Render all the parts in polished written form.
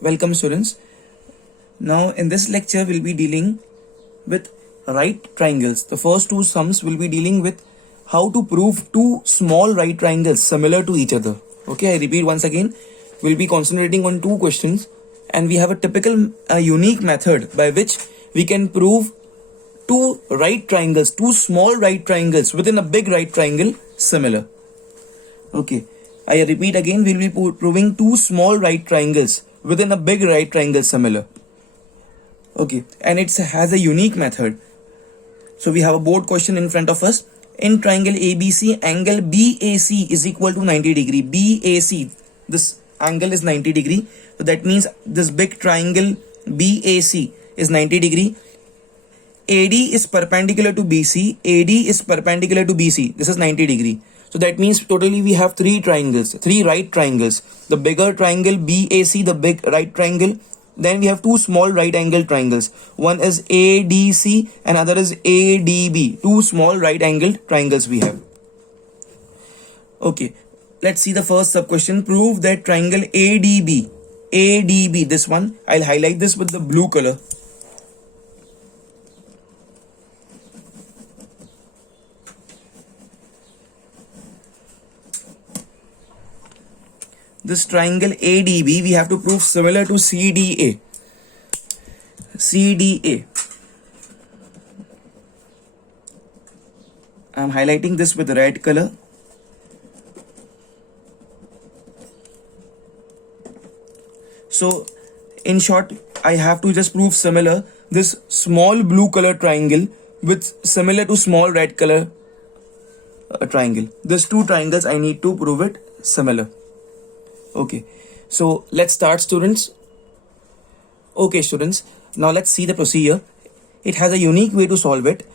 Welcome students. Now in this lecture we'll be dealing with right triangles. The first two sums will be dealing with how to prove two small right triangles similar to each other. Okay, I repeat once again. We'll be concentrating on two questions and we have a typical unique method by which we can prove two right triangles, two small right triangles within a big right triangle similar. Okay, I repeat again, we'll be proving two small right triangles within a big right triangle similar. Okay, and it has a unique method. So we have a board question in front of us. In triangle ABC, angle BAC is equal to 90 degree. BAC, this angle is 90 degree. So that means this big triangle BAC is 90 degree. AD is perpendicular to BC. AD is perpendicular to BC. This is 90 degree. So that means totally we have three triangles, three right triangles. The bigger triangle BAC, the big right triangle. Then we have two small right angle triangles. One is ADC and other is ADB. Two small right angled triangles we have. Okay, let's see the first sub question. Prove that triangle ADB, this one, I'll highlight this with the blue color. This triangle ADB we have to prove similar to CDA. CDA. I am highlighting this with red color. So in short, I have to just prove similar this small blue color triangle with similar to small red color triangle. These two triangles I need to prove it similar. Okay, so let's start students. Okay students, now let's see the procedure. It has a unique way to solve it.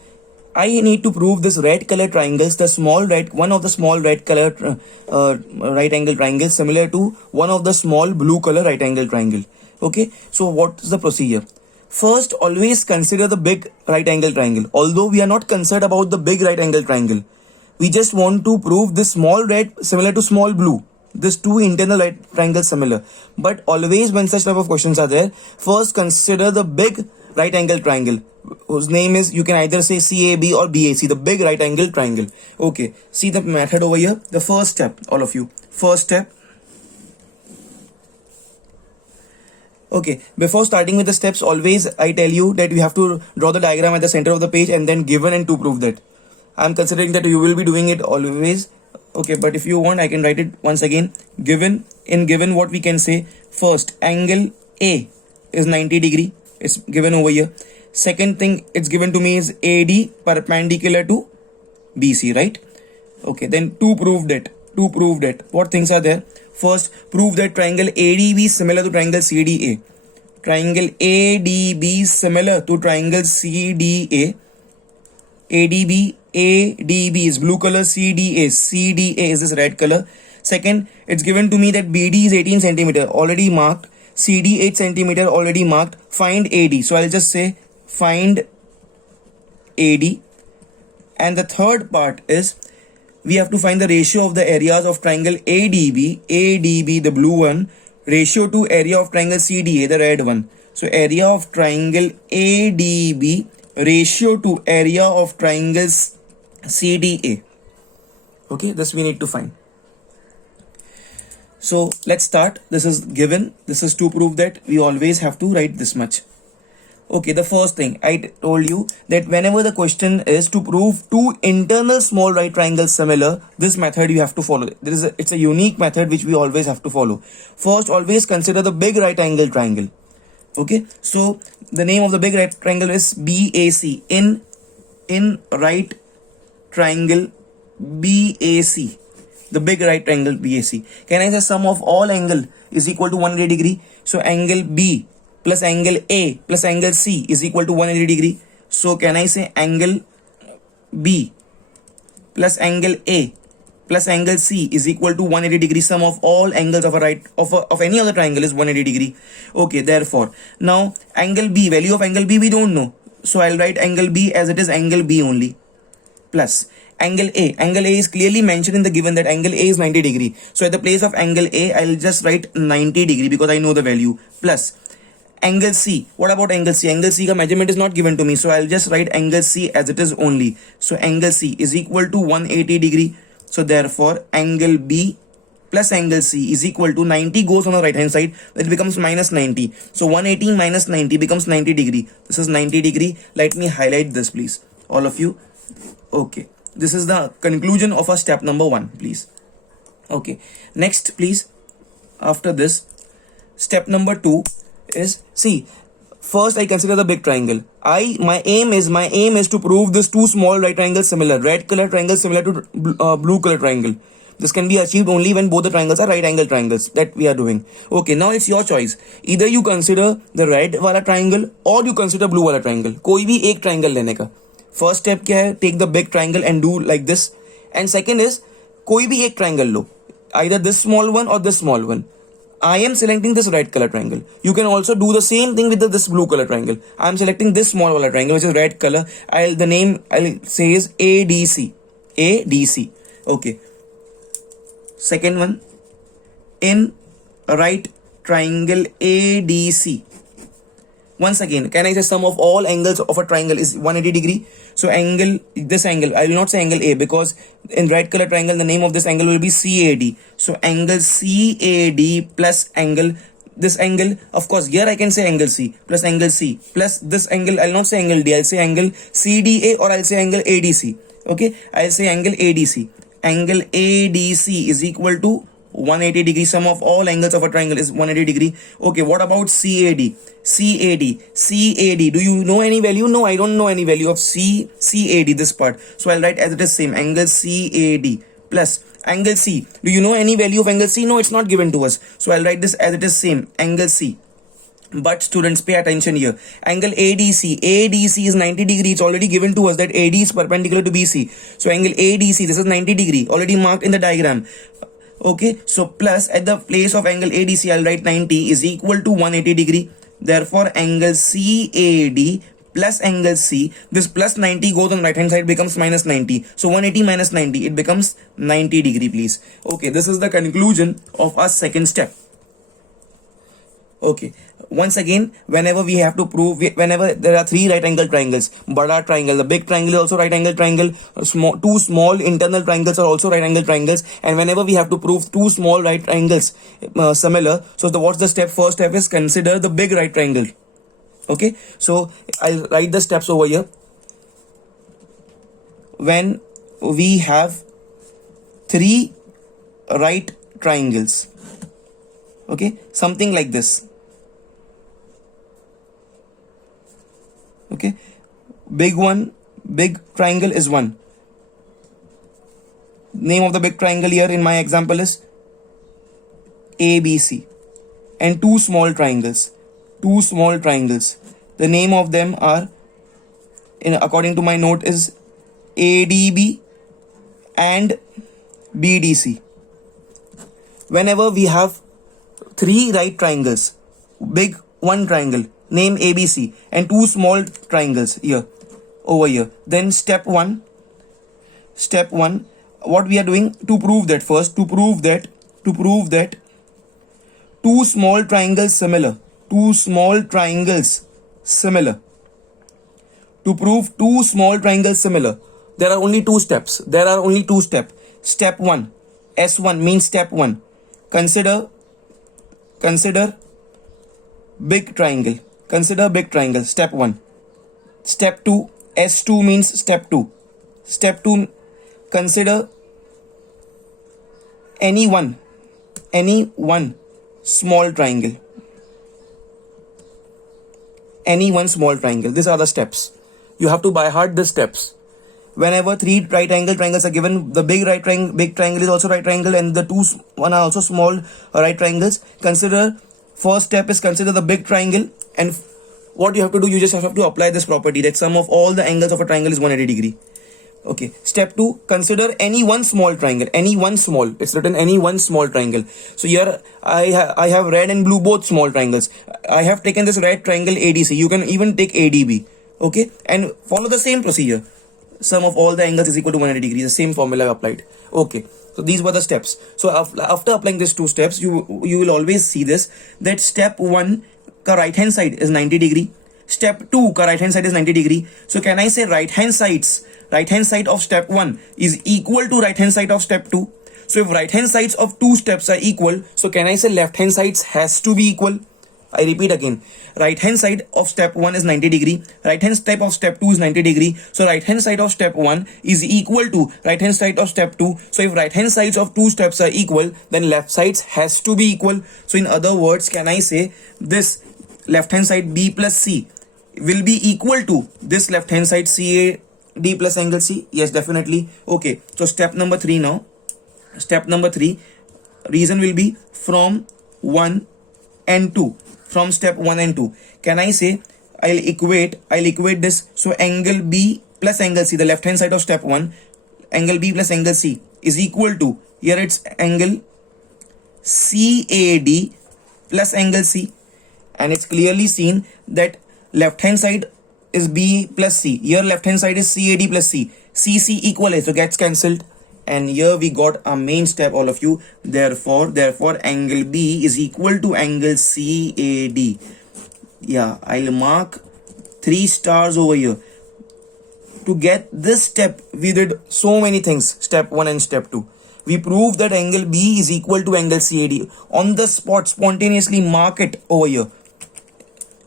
I need to prove this red color triangles, the small red, one of the small red color right angle triangles similar to one of the small blue color right angle triangle. Okay, so what is the procedure? First, always consider the big right angle triangle. Although we are not concerned about the big right angle triangle, we just want to prove this small red similar to small blue. These two internal right triangles similar. But always when such type of questions are there, first consider the big right angle triangle whose name is, you can either say CAB or BAC, the big right angle triangle. Okay, see the method over here. The first step, all of you, first step. Okay, before starting with the steps, always I tell you that you have to draw the diagram at the center of the page and then given and to prove that. I'm considering that you will be doing it always. Okay, but if you want, I can write it once again. Given, in given what we can say, first angle A is 90 degree. It's given over here. Second thing it's given to me is AD perpendicular to BC, right? Okay, then to prove that, what things are there? First, prove that triangle ADB is similar to triangle CDA. Triangle ADB similar to triangle CDA. ADB is blue color, CDA is this red color. Second, it's given to me that BD is 18 centimeter already marked, CD 8 centimeter already marked. Find AD. So I'll just say find AD. And the third part is we have to find the ratio of the areas of triangle ADB, the blue one, ratio to area of triangle CDA, the red one. So area of triangle ADB ratio to area of triangles CDA. Okay, this we need to find. So let's start. This is given. This is to prove that we always have to write this much. Okay, the first thing I told you that whenever the question is to prove two internal small right triangles similar, this method you have to follow. It's a unique method which we always have to follow. First, always consider the big right angle triangle. Okay, so the name of the big right triangle is BAC. In right triangle BAC, the big right triangle BAC. Can I say sum of all angle is equal to 180 degree? So angle B plus angle A plus angle C is equal to 180 degree. So can I say angle B plus angle A plus angle C is equal to 180 degree. Sum of all angles of a right of any other triangle is 180 degree. Okay, therefore now angle B, value of angle B we don't know, so I'll write angle B as it is angle B only, plus Angle A is clearly mentioned in the given that angle A is 90 degree. So at the place of angle A, I'll just write 90 degree because I know the value, plus angle C. What about angle C? Angle C ka measurement is not given to me, so I'll just write angle C as it is only. So angle C is equal to 180 degree. So therefore angle B plus angle C is equal to 90 goes on the right hand side, it becomes minus 90. So 180 minus 90 becomes 90 degree. This is 90 degree. Let me highlight this, please, all of you. Okay, this is the conclusion of our step number 1, please. Okay, next please, after this, step number 2 is, see, first I consider the big triangle. My aim is to prove this two small right triangles similar, red color triangle similar to blue color triangle. This can be achieved only when both the triangles are right angle triangles that we are doing. Okay, now it's your choice. Either you consider the red wala triangle or you consider blue wala triangle. कोई भी एक triangle लेने का. First step क्या है? Take the big triangle and do like this. And second is, कोई भी एक triangle low. Either this small one or this small one. I am selecting this red color triangle. You can also do the same thing with this blue color triangle. I am selecting this small color triangle which is red color. The name I'll say is ADC. ADC. Okay. Second one, in right triangle ADC. Once again, can I say sum of all angles of a triangle is 180 degree? So this angle, I will not say angle A because in right color triangle, the name of this angle will be CAD. So angle CAD plus angle, this angle, of course, here I can say angle C plus angle C plus this angle, I'll not say angle D, I'll say angle CDA or I'll say angle ADC. Okay, I'll say angle ADC. Angle ADC is equal to 180 degree. Sum of all angles of a triangle is 180 degree. Okay, what about CAD? CAD. Do you know any value? No, I don't know any value of CAD, this part. So I'll write as it is same. Angle CAD plus angle C. Do you know any value of angle C? No, it's not given to us. So I'll write this as it is same. Angle C. But students, pay attention here. Angle ADC. ADC is 90 degree. It's already given to us that AD is perpendicular to BC. So angle ADC, this is 90 degree. Already marked in the diagram. Okay. So plus at the place of angle ADC, I'll write 90 is equal to 180 degree. Therefore, angle CAD plus angle C, this plus 90 goes on the right hand side, becomes minus 90. So 180 minus 90, it becomes 90 degree, please. Okay. This is the conclusion of our second step. Okay. Once again, whenever we have to prove, whenever there are three right angle triangles, bada triangle, the big triangle is also right angle triangle, two small internal triangles are also right angle triangles, and whenever we have to prove two small right triangles similar, so what's the step? First step is consider the big right triangle. Okay, so I'll write the steps over here. When we have three right triangles, okay, something like this. Okay, big triangle is 1. Name of the big triangle here in my example is ABC, and two small triangles. The name of them are, according to my note, is ADB and BDC. Whenever we have three right triangles, big one triangle, name ABC, and two small triangles here, over here, then step one, what we are doing to prove that, first to prove that two small triangles similar. To prove two small triangles similar, there are only two steps. Step 1, S1 means step 1. Consider big triangle. Step 1. Step 2, S2 means step 2. Step 2, consider any one small triangle. These are the steps. You have to by heart the steps. Whenever three right angle triangles are given, the big triangle is also right triangle, and the one are also small right triangles. First step is consider the big triangle, and what you have to do, you just have to apply this property that sum of all the angles of a triangle is 180 degree. Okay. Step 2, consider any one small triangle. It's written any one small triangle. So here I have red and blue both small triangles. I have taken this red triangle ADC. You can even take ADB. Okay, and follow the same procedure. sum of all the angles is equal to 180 degrees. The same formula applied. Okay. So these were the steps. So after applying these two steps, you will always see this, that step 1 ka right hand side is 90 degree. Step 2 ka right hand side is 90 degree. So can I say right hand side of step 1 is equal to right hand side of step 2? So if right hand sides of two steps are equal, so can I say left hand sides has to be equal? I repeat again, right hand side of step 1 is 90 degree, right hand side of step 2 is 90 degree. So right hand side of step 1 is equal to right hand side of step 2. So if right hand sides of two steps are equal, then left sides has to be equal. So in other words, can I say this left hand side B plus C will be equal to this left hand side CAD plus angle C? Yes, definitely. Okay, so step number 3 now. Step number 3, reason will be from 1 and 2. From step 1 and 2, can I say I'll equate this? So angle B plus angle C, the left hand side of step 1, angle B plus angle C is equal to, here it's angle CAD plus angle C, and it's clearly seen that left hand side is B plus C, here left hand side is CAD plus C, CC equal, so gets cancelled. And here we got a main step, all of you. Therefore angle B is equal to angle CAD. Yeah, I'll mark 3 stars over here. To get this step, we did so many things. Step 1 and step 2. We proved that angle B is equal to angle CAD. On the spot, spontaneously mark it over here.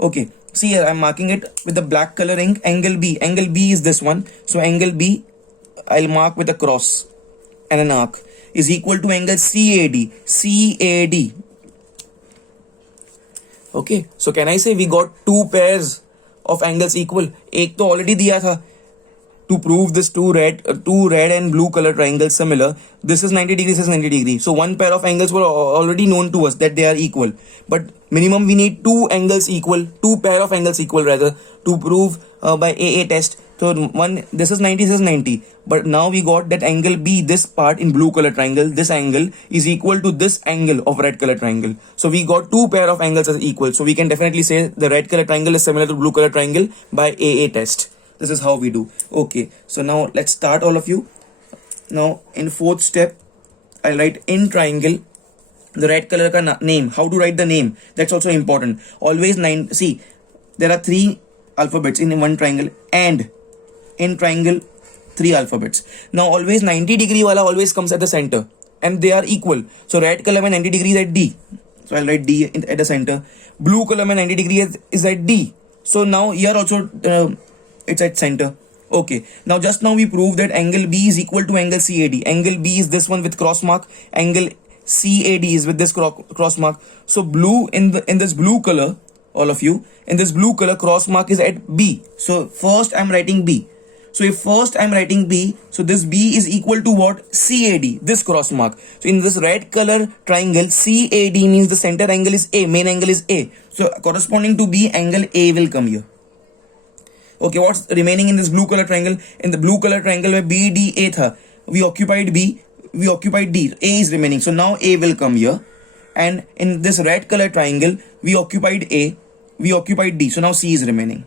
Okay, see here, I'm marking it with the black color ink. Angle B is this one. So angle B, I'll mark with a cross and an arc, is equal to angle CAD. Okay, so can I say we got 2 pairs of angles equal? एक तो already दिया था. To prove this two red and blue color triangles similar, this is 90 degrees, this is 90 degrees. So one pair of angles were already known to us that they are equal. But minimum we need 2 pair of angles equal rather, to prove by AA test. So this is 90, this is 90. But now we got that angle B, this part in blue color triangle, this angle is equal to this angle of red color triangle. So we got 2 pair of angles as equal. So we can definitely say the red color triangle is similar to blue color triangle by AA test. This is how we do. Okay, so now let's start, all of you. Now in 4th step, I'll write in triangle the red color ka name. How to write the name? That's also important. Always see, there are 3 alphabets in one triangle, and in triangle 3 alphabets. Now always 90 degree wala always comes at the center, and they are equal. So red color mein 90 degree is at D. So I'll write D at the center. Blue color mein 90 degree is at D. So now here also it's at center. Okay, now just now we proved that angle B is equal to angle CAD. Angle B is this one with cross mark. Angle CAD is with this cross mark. So blue in this blue color, all of you, in this blue color, cross mark is at B. So first I'm writing B. So if first I'm writing B, so this B is equal to what? CAD, this cross mark. So in this red color triangle, CAD means the center angle is A, main angle is A. So corresponding to B, angle A will come here. Okay, what's remaining in this blue color triangle? In the blue color triangle where BDA tha, we occupied B, we occupied D. A is remaining. So now A will come here. And in this red color triangle, we occupied A, we occupied D. So now C is remaining.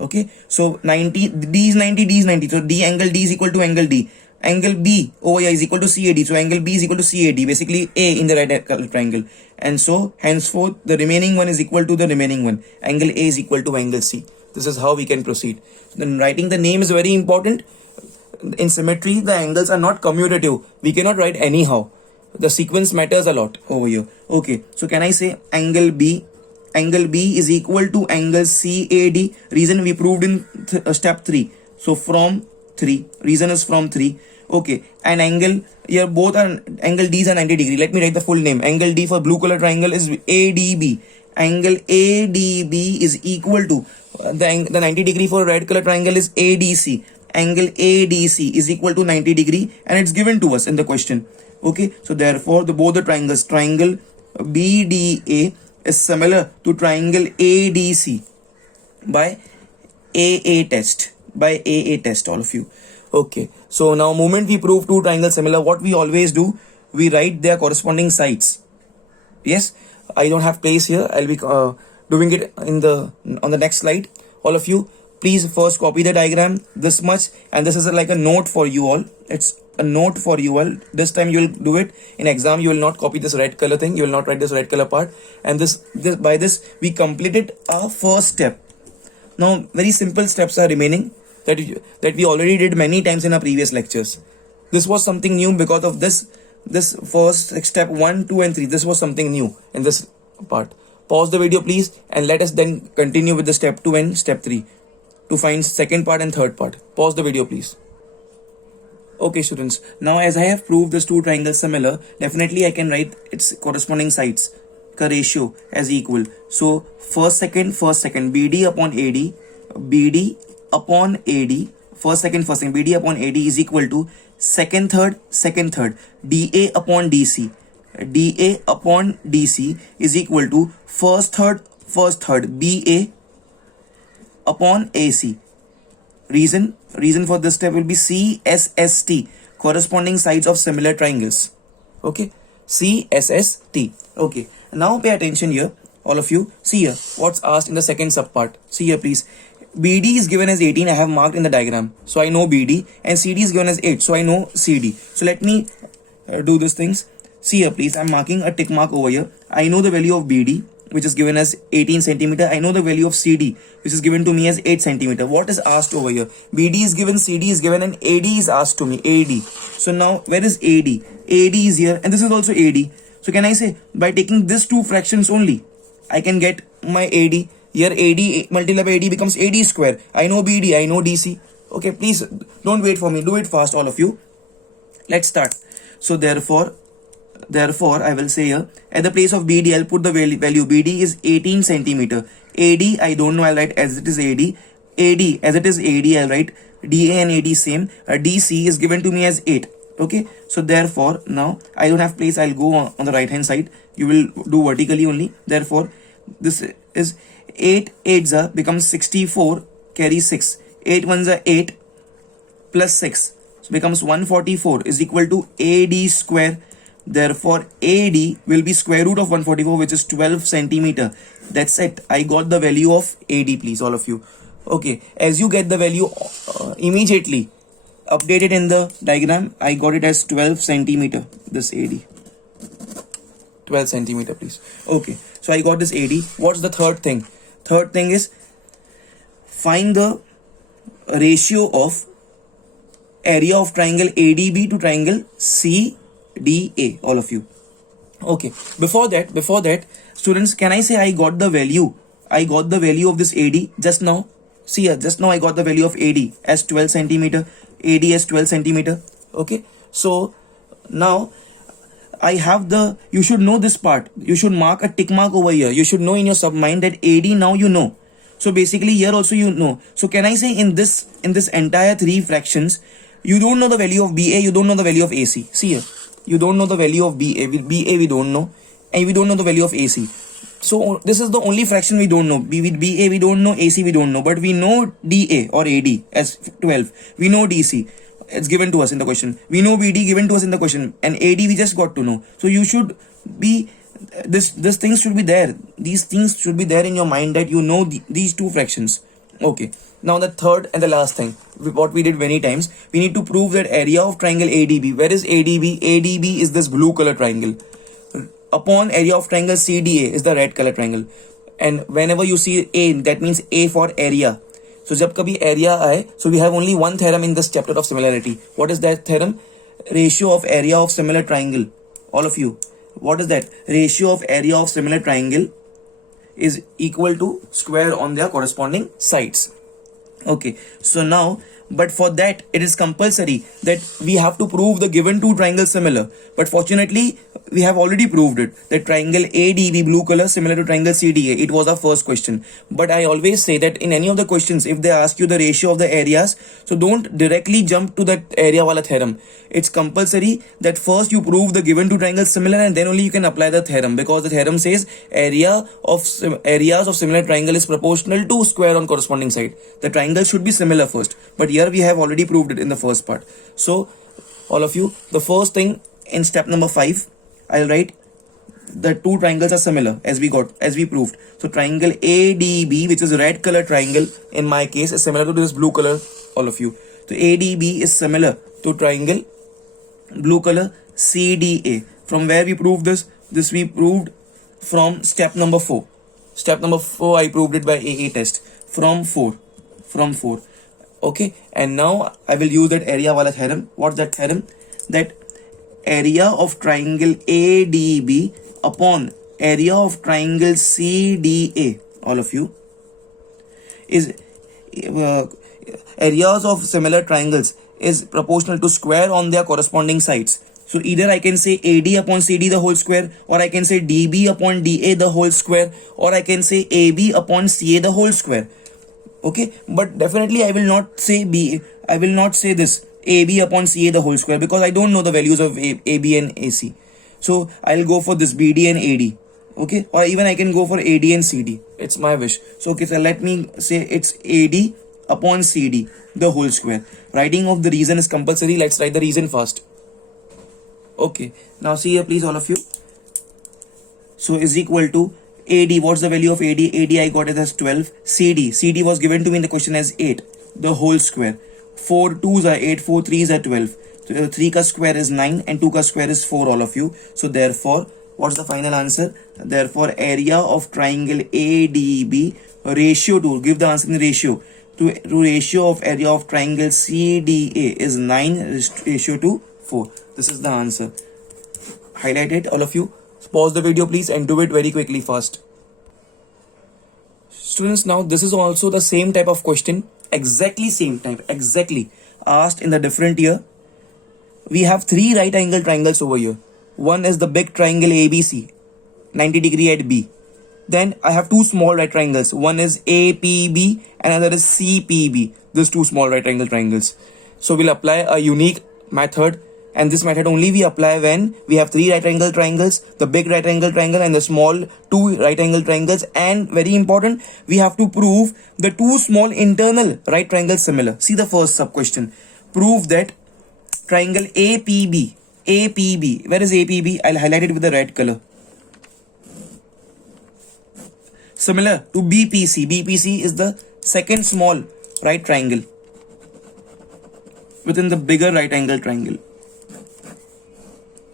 Okay, so 90, D is 90, D is 90. So D, angle D is equal to angle D. Angle B over here is equal to CAD. So angle B is equal to CAD, basically A in the red color triangle. And so henceforth, the remaining one is equal to the remaining one. Angle A is equal to angle C. This is how we can proceed. Then writing the name is very important. In symmetry, the angles are not commutative. We cannot write anyhow. The sequence matters a lot over here. Okay, so can I say angle B? Angle B is equal to angle CAD. Reason we proved in step 3. So from 3. Reason is from 3. Okay, and angle, here both are, angle D's are 90 degree. Let me write the full name. Angle D for blue color triangle is ADB. Angle ADB is equal to the 90 degree for red color triangle is ADC. Angle ADC is equal to 90 degree, and it's given to us in the question. Okay, so therefore both the triangles, triangle BDA is similar to triangle ADC by AA test. By AA test, all of you. Okay, so now moment we prove 2 triangles similar, what we always do, we write their corresponding sides. Yes, I don't have place here. I'll be doing it on the next slide. All of you, please first copy the diagram this much, and this is like a note for you all. It's a note for you all. This time you will do it in exam. You will not copy this red color thing. You will not write this red color part. And this by this we completed our first step. Now very simple steps are remaining that we already did many times in our previous lectures. This was something new because of this first step 1, 2 and 3. This was something new in this part. Pause the video please, and let us then continue with the step 2 and step 3 to find second part and third part. Pause the video please. Okay students, now as I have proved these two triangles similar, definitely I can write its corresponding sides ka ratio as equal. So first second BD upon AD, first second BD upon AD is equal to second third DA upon DC is equal to first third BA upon AC. Reason for this step will be CSST, corresponding sides of similar triangles. Okay, CSST. Okay, now pay attention here, all of you. See here what's asked in the second subpart. See here please. BD is given as 18. I have marked in the diagram, so I know BD, and CD is given as 8, so I know CD. So let me do these things. See here please, I'm marking a tick mark over here. I know the value of BD, which is given as 18 centimeter. I know the value of CD, which is given to me as 8 centimeter. What is asked over here? BD is given, CD is given, and AD is asked to me, AD. So now where is AD? AD is here, and this is also AD. So can I say by taking these two fractions only, I can get my AD. Here AD multiplied by AD becomes AD square. I know BD, I know DC. Okay, please don't wait for me. Do it fast, all of you. Let's start. So therefore I will say here, at the place of BD, I'll put the value. BD is 18 centimeter. AD, I don't know, I'll write as it is AD. AD, as it is AD, I'll write DA and AD same. DC is given to me as 8. Okay, so therefore, now I don't have place, I'll go on the right hand side. You will do vertically only. Therefore, this is 8 8s becomes 64, carry 6. 8 1s 8 plus 6. So becomes 144 is equal to AD square. Therefore, AD will be square root of 144, which is 12 centimeter. That's it. I got the value of AD, please, all of you. Okay, as you get the value immediately, update it in the diagram. I got it as 12 centimeter, this AD. 12 centimeter, please. Okay, so I got this AD. What's the third thing? Third thing is find the ratio of area of triangle ADB to triangle CDA, all of you. Okay, before that, students, can I say I got the value of this AD just now? See here, just now I got the value of AD as 12 centimeter, AD as 12 centimeter. Okay, so now I have you should know this part. You should mark a tick mark over here. You should know in your submind that AD now you know. So basically here also you know. So can I say in this entire three fractions, you don't know the value of BA, you don't know the value of AC. See here, you don't know the value of BA we don't know, and we don't know the value of AC. So this is the only fraction we don't know. With BA we don't know, AC we don't know, but we know DA or AD as 12. We know DC. It's given to us in the question. We know BD given to us in the question, and AD we just got to know. So you should be this things should be there. These things should be there in your mind that you know these two fractions. Okay. Now the third and the last thing, what we did many times, we need to prove that area of triangle ADB. Where is ADB? ADB is this blue color triangle. Upon area of triangle CDA is the red color triangle. And whenever you see A, that means A for area. So जब कभी area आए, so we have only one theorem in this chapter of similarity. What is that theorem? Ratio of area of similar triangle. All of you, what is that? Ratio of area of similar triangle is equal to square on their corresponding sides. Okay, so now, but for that it is compulsory that we have to prove the given two triangles similar. But fortunately, we have already proved it, that triangle ADB blue color similar to triangle CDA. It was our first question. But I always say that in any of the questions, if they ask you the ratio of the areas, so don't directly jump to that area wala theorem. It's compulsory that first you prove the given two triangles similar, and then only you can apply the theorem, because the theorem says areas of similar triangle is proportional to square on corresponding side. The triangle should be similar first, but here we have already proved it in the first part. So all of you, the first thing in step number 5, I'll write the two triangles are similar as we proved. So triangle ADB, which is a red color triangle in my case, is similar to this blue color, all of you. So ADB is similar to triangle blue color CDA. From where we proved this? This we proved from step number 4. Step number 4, I proved it by AA test. From 4. Okay, and now I will use that area wala theorem. What's that theorem? That area of triangle ADB upon area of triangle CDA, all of you, is areas of similar triangles is proportional to square on their corresponding sides. So either I can say AD upon CD the whole square, or I can say DB upon DA the whole square, or I can say AB upon CA the whole square. Okay, but definitely I will not say this AB upon CA the whole square, because I don't know the values of AB and AC. So I'll go for this BD and AD. Okay, or even I can go for AD and CD. It's my wish. So okay, so let me say it's AD upon CD the whole square. Writing of the reason is compulsory. Let's write the reason first. Okay, now see here please, all of you. So is equal to AD. What's the value of AD? AD I got it as 12. CD was given to me in the question as 8 the whole square. 4 2s are 8, 4 3s are 12. So 3 ka square is 9 and 2 ka square is 4, all of you. So therefore, what's the final answer? Therefore, area of triangle ADB ratio to, give the answer in ratio, to ratio of area of triangle CDA is 9 ratio to 4. This is the answer. Highlight it, all of you. Pause the video please and do it very quickly fast. Students, now this is also the same type of question, exactly same type, exactly asked in the different year. We have 3 right angle triangles over here. One is the big triangle ABC, 90 degree at B. Then I have 2 small right triangles. One is APB and another is CPB. These 2 small right angle triangles. So we'll apply a unique method, and this method only we apply when we have 3 right angle triangles, the big right angle triangle and the small 2 right angle triangles. And very important, we have to prove the 2 small internal right triangles similar. See the first sub question. Prove that triangle APB, where is APB? I'll highlight it with the red color. Similar to BPC. BPC is the second small right triangle within the bigger right angle triangle.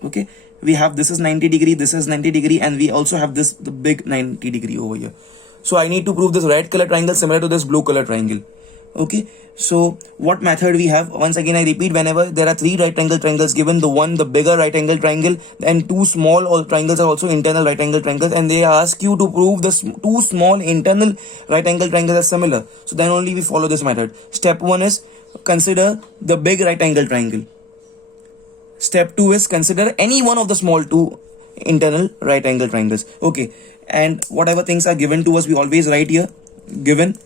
Okay, we have this is 90 degree, this is 90 degree, and we also have this, the big 90 degree over here. So I need to prove this red color triangle similar to this blue color triangle. Okay, so what method we have? Once again I repeat, whenever there are 3 right angle triangles given, the bigger right angle triangle and 2 small triangles are also internal right angle triangles, and they ask you to prove the 2 small internal right angle triangles are similar, so then only we follow this method. Step 1 is consider the big right angle triangle. Step 2 is consider any one of the small 2 internal right angle triangles. Okay, and whatever things are given to us, we always write here. Given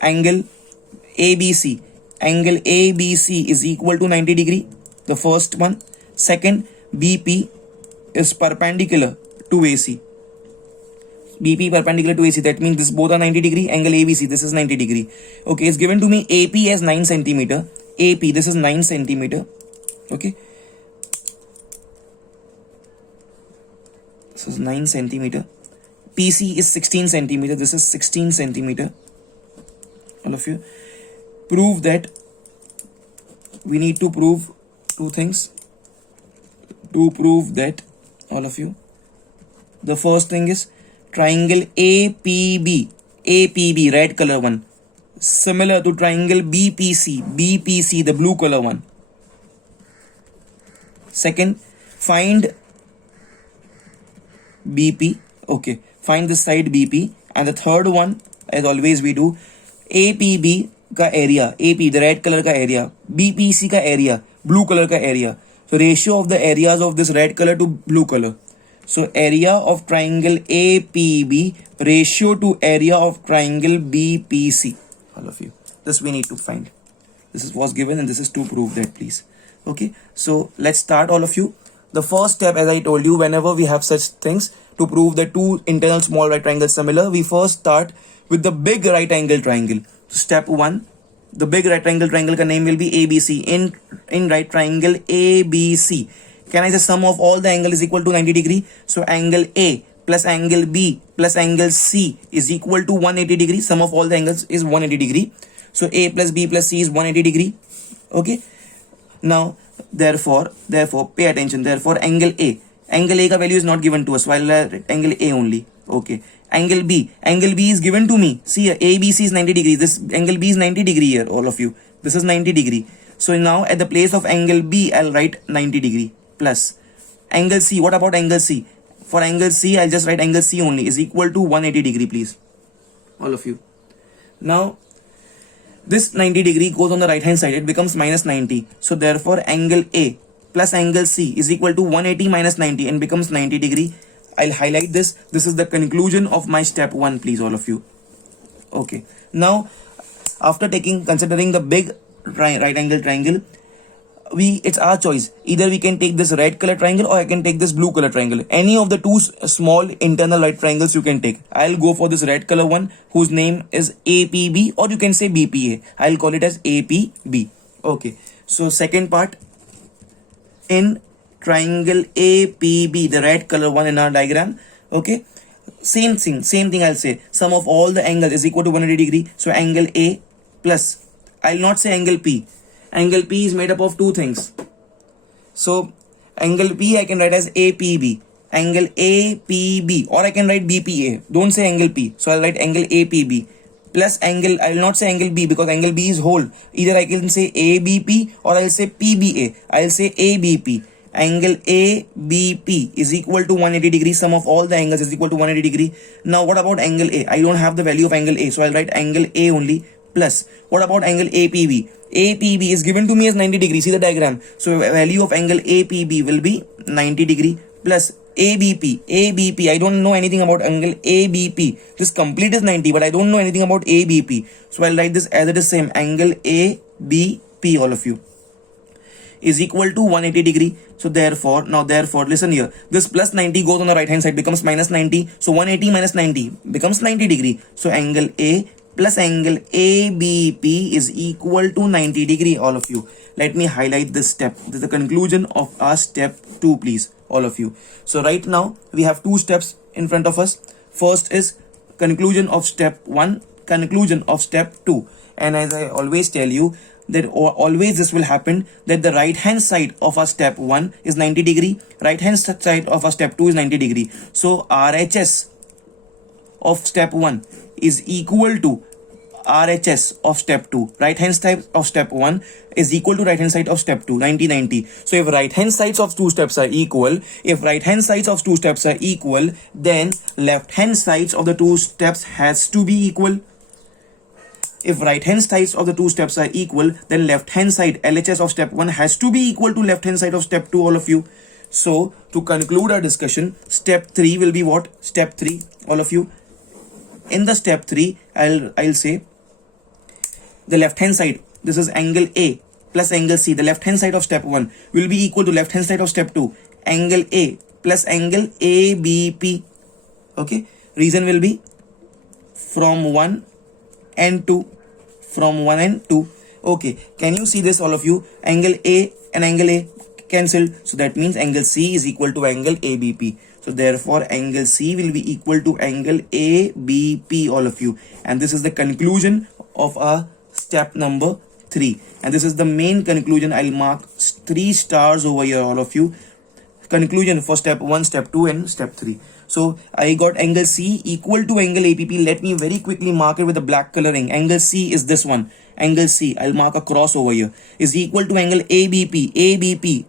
angle ABC. Angle ABC is equal to 90 degree. The first one. Second, BP is perpendicular to AC. BP perpendicular to AC. That means this both are 90 degree. Angle ABC, this is 90 degree. Okay, it's given to me AP as 9 centimeter. AP, this is 9 centimeter. Okay. This is 9 centimeter. PC is 16 centimeter. This is 16 centimeter. All of you. Prove that we need to prove 2 things. To prove that, all of you. The first thing is triangle APB, red color one, similar to triangle BPC, the blue color one. Second, find BP. Okay, find the side BP. And the third one, as always we do, APB का area, AP the red color का area, BPC का area, blue color का area. So ratio of the areas of this red color to blue color. So area of triangle APB ratio to area of triangle BPC. All of you, this we need to find. This was given and this is to prove that, please. Okay, so let's start, all of you. The first step, as I told you, whenever we have such things to prove the 2 internal small right triangles similar, we first start with the big right angle triangle. So step 1, the big right angle triangle ka name will be ABC. In right triangle ABC, Can I say sum of all the angle is equal to 90 degree? So angle A plus angle B plus angle C is equal to 180 degree. Sum of all the angles is 180 degree. So A plus B plus C is 180 degree. Okay. Now, therefore, pay attention. Therefore, angle A ka value is not given to us. So I'll write angle A only. Okay. Angle B is given to me. See here, ABC is 90 degree. This angle B is 90 degree here, all of you. This is 90 degree. So now at the place of angle B, I'll write 90 degree plus angle C. What about angle C? For angle C, I'll just write angle C only is equal to 180 degree, please. All of you. Now, this 90 degree goes on the right hand side. It becomes minus 90. So therefore, angle A plus angle C is equal to 180 minus 90 and becomes 90 degree. I'll highlight this. This is the conclusion of my step 1, please, all of you. Okay. Now, after considering the big right angle triangle, it's our choice. Either we can take this red color triangle or I can take this blue color triangle. Any of the two small internal right triangles you can take. I'll go for this red color one whose name is APB, or you can say BPA. I'll call it as APB. Okay. So second part, in triangle APB, the red color one in our diagram. Okay. Same thing I'll say. Sum of all the angles is equal to 180 degree. So angle A plus, I'll not say angle P. Angle P is made up of two things. So angle P I can write as APB. Angle APB, or I can write BPA. Don't say angle P. So I'll write angle APB plus angle, I will not say angle B because angle B is whole. Either I can say ABP or I'll say PBA. I'll say ABP. Angle ABP is equal to 180 degree. Sum of all the angles is equal to 180 degree. Now what about angle A? I don't have the value of angle A. So I'll write angle A only plus. What about angle APB? APB is given to me as 90 degree. See the diagram. So value of angle APB will be 90 degree plus ABP. I don't know anything about angle ABP. This complete is 90, but I don't know anything about ABP. So I'll write this as it is same. Angle ABP, all of you, is equal to 180 degree. So therefore, listen here. This plus 90 goes on the right hand side, becomes minus 90. So 180 minus 90 becomes 90 degree. So angle A plus angle ABP is equal to 90 degree, all of you. Let me highlight this step. This is the conclusion of our step 2, please, all of you. So right now we have two steps in front of us. First is conclusion of step 1, conclusion of step 2. And as I always tell you, that always this will happen, that the right hand side of our step 1 is 90 degree, right hand side of our step 2 is 90 degree. So RHS of step 1 is equal to RHS of step 2. Right hand side of step 1 is equal to right hand side of step 2, 90. So if right hand sides of two steps are equal, then left hand sides of the two steps has to be equal. If right hand sides of the two steps are equal, then left hand side LHS of step 1 has to be equal to left hand side of step 2, all of you. So to conclude our discussion, step 3 will be what? Step 3, all of you. In the step 3, I'll say the left hand side, this is angle A plus angle C. The left hand side of step 1 will be equal to left hand side of step 2. Angle A plus angle ABP. Okay. Reason will be from 1 and 2. Okay. Can you see this, all of you? Angle A and angle A cancelled. So that means angle C is equal to angle ABP. So therefore angle C will be equal to angle ABP, all of you. And this is the conclusion of our step number 3. And this is the main conclusion. I'll mark 3 stars over here, all of you. Conclusion for step 1, step 2 and step 3. So I got angle C equal to angle ABP. Let me very quickly mark it with a black coloring. Angle C is this one. Angle C, I'll mark a cross over here, is equal to angle ABP.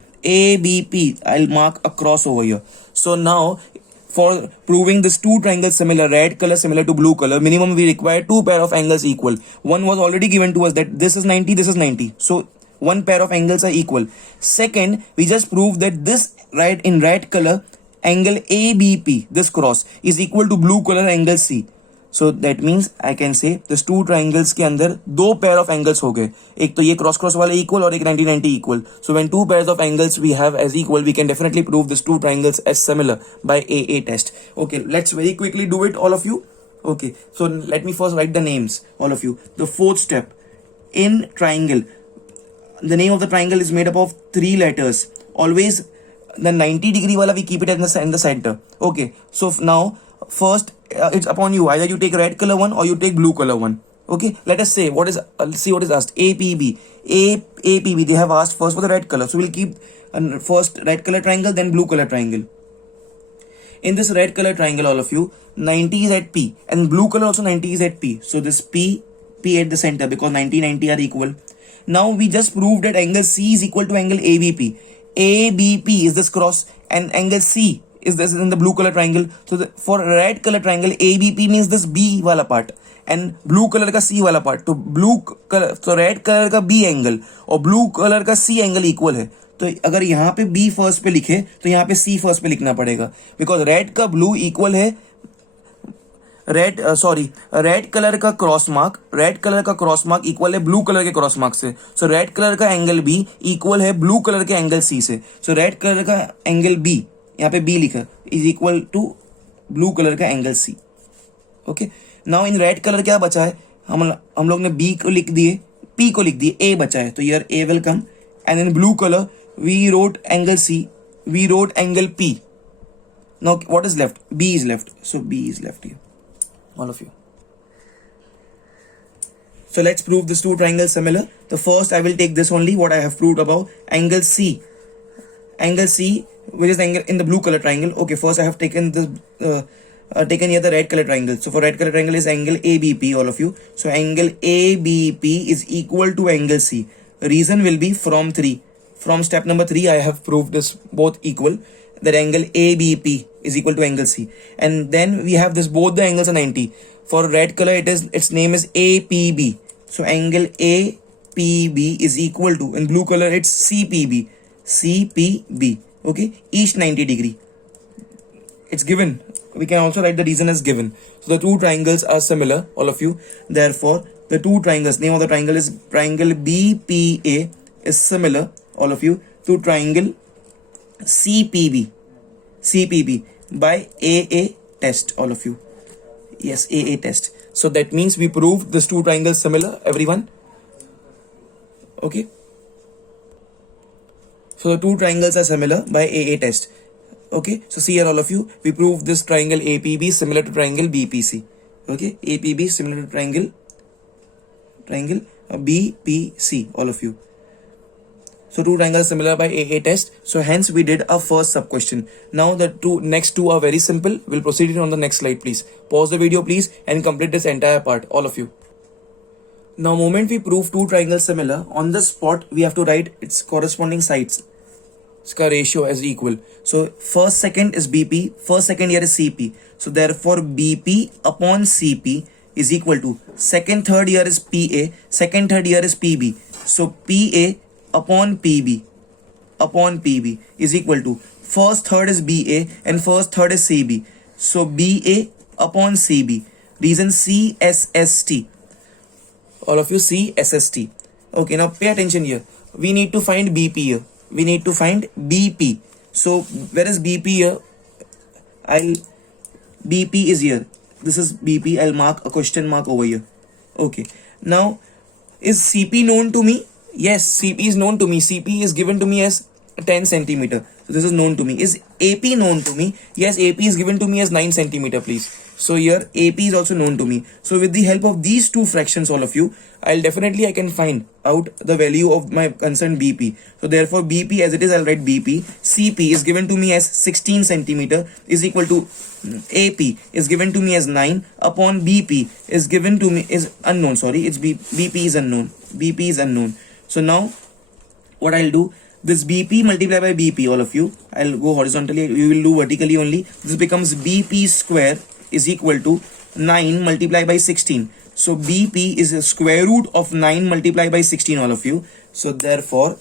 I'll mark a cross over here. So now for proving this two triangles similar, red color similar to blue color, minimum we require two pair of angles equal. One was already given to us, that this is 90, this is 90. So one pair of angles are equal. Second, we just proved that this in red color angle ABP, this cross, is equal to blue color angle C. So that means I can say this two triangles के अंदर दो pair of angles हो गए. एक तो ये cross वाले equal और एक 90 equal. So when two pairs of angles we have as equal, we can definitely prove this two triangles as similar by AA test. Okay, let's very quickly do it, all of you. Okay, so let me first write the names, all of you. The fourth step, in triangle, the name of the triangle is made up of 3 letters. Always Then 90 degree wala we keep it in the center. Okay, so now first it's upon you, either you take red color one or you take blue color one. Okay, let us say what is see what is asked. APB they have asked first for the red color, so we'll keep first red color triangle, then blue color triangle. In this red color triangle, all of you, 90 is at P, and blue color also 90 is at P. So this P at the center, because 90 are equal. Now we just proved that angle C is equal to angle ABP. ABP is this cross, and angle C is this in the blue color triangle. So for red color triangle, ABP means this B wala part, and blue color ka C wala part. तो blue color, so red color का B angle और blue color का C angle equal है. तो अगर यहाँ पे B first पे लिखे तो यहाँ पे C फर्स्ट पे लिखना पड़ेगा, बिकॉज रेड का ब्लू इक्वल है रेड कलर का क्रॉस मार्क इक्वल है ब्लू कलर के क्रॉस मार्क से. सो रेड कलर का एंगल बी इक्वल है ब्लू कलर के एंगल सी से. सो रेड कलर का एंगल बी, यहाँ पे बी लिखा, is equal to blue colour का angle C. Okay, now in red colour क्या बचा है, हम लोग ने बी को लिख दिए, पी को लिख दिए, ए बचा है, तो year A will come. And in blue colour we wrote angle C, we wrote angle P. Now what is left? B is left. So B is left here, all of you. So let's prove these two triangles similar. The first I will take this only, what I have proved about angle C. Angle C, which is angle in the blue color triangle. Okay, first I have taken this taken here the red color triangle. So for red color triangle is angle ABP, all of you. So angle ABP is equal to angle C. Reason will be from step number 3 I have proved this both equal, that angle ABP is equal to angle C, and then we have this, both the angles are 90. For red color its name is APB, so angle APB is equal to, in blue color it's CPB. Okay, each 90 degree. It's given, we can also write the reason as given. So the two triangles are similar, all of you. Therefore the two triangles, name of the triangle is triangle BPA is similar, all of you, to triangle CPB by AA test, all of you. Yes, AA test. So that means we proved these two triangles similar, everyone. Okay, so the two triangles are similar by AA test. Okay, so see here, all of you, we proved this triangle APB similar to triangle BPC. Okay, APB similar to triangle BPC, all of you. So two triangles similar by AA test. So hence we did our first sub question. Now the next two are very simple. We'll proceed on the next slide, please. Pause the video, please, and complete this entire part, all of you. Now moment we prove two triangles similar, on the spot we have to write its corresponding sides. Its ratio as equal. So first second is BP, first second here is CP. So therefore BP upon CP is equal to second third here is PA, second third here is PB. So PA upon PB is equal to first third is BA and first third is CB. So BA upon CB. Reason CSST. All of you CSST. Okay, now pay attention here. We need to find BP here. We need to find BP. So where is BP here? BP is here. This is BP. I'll mark a question mark over here. Okay. Now is CP known to me? Yes, CP is known to me. CP is given to me as 10 centimeter. So this is known to me. Is AP known to me? Yes, AP is given to me as 9 centimeter, please. So here AP is also known to me. So with the help of these two fractions, all of you, I can find out the value of my concerned BP. So therefore BP as it is, I'll write BP. CP is given to me as 16 centimeter is equal to AP is given to me as 9 upon BP is given to me is unknown. Sorry, it's BP is unknown. BP is unknown. So now what I'll do, this BP multiplied by BP, all of you, I'll go horizontally, you will do vertically only. This becomes BP square is equal to 9 multiplied by 16. So BP is a square root of 9 multiplied by 16, all of you. So therefore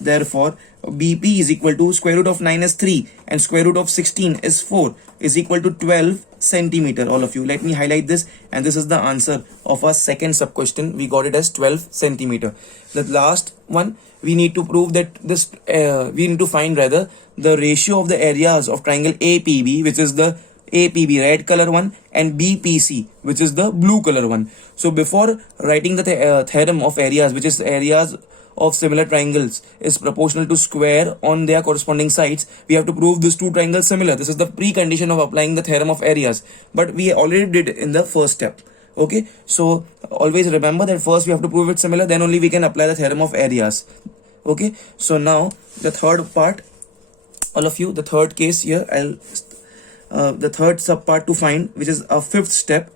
BP is equal to square root of 9 is 3 and square root of 16 is 4 is equal to 12 centimeter, all of you. Let me highlight this, and this is the answer of our second sub question. We got it as 12 centimeter. The last one, we need to prove that this we need to find rather the ratio of the areas of triangle APB, which is the APB red color one, and BPC, which is the blue color one. So before writing the theorem of areas, which is areas of similar triangles is proportional to square on their corresponding sides, we have to prove these two triangles similar. This is the precondition of applying the theorem of areas, but we already did in the first step. Okay, so always remember that first we have to prove it similar, then only we can apply the theorem of areas. Okay, so now the third part, all of you, the third case here, the third sub part to find, which is a fifth step.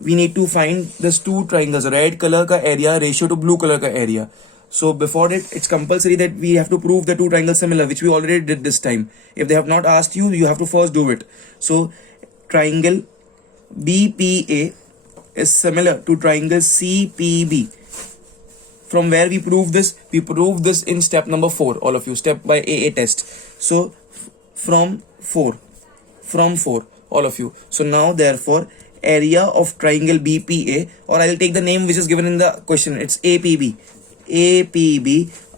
We need to find this two triangles, red color ka area ratio to blue color ka area. So before it, it's compulsory that we have to prove the two triangles similar, which we already did this time. If they have not asked you, you have to first do it. So triangle BPA is similar to triangle CPB. From where we prove this? We prove this in step number 4, all of you, step by AA test. So from 4, all of you. So now therefore area of triangle BPA, or I'll take the name which is given in the question, it's APB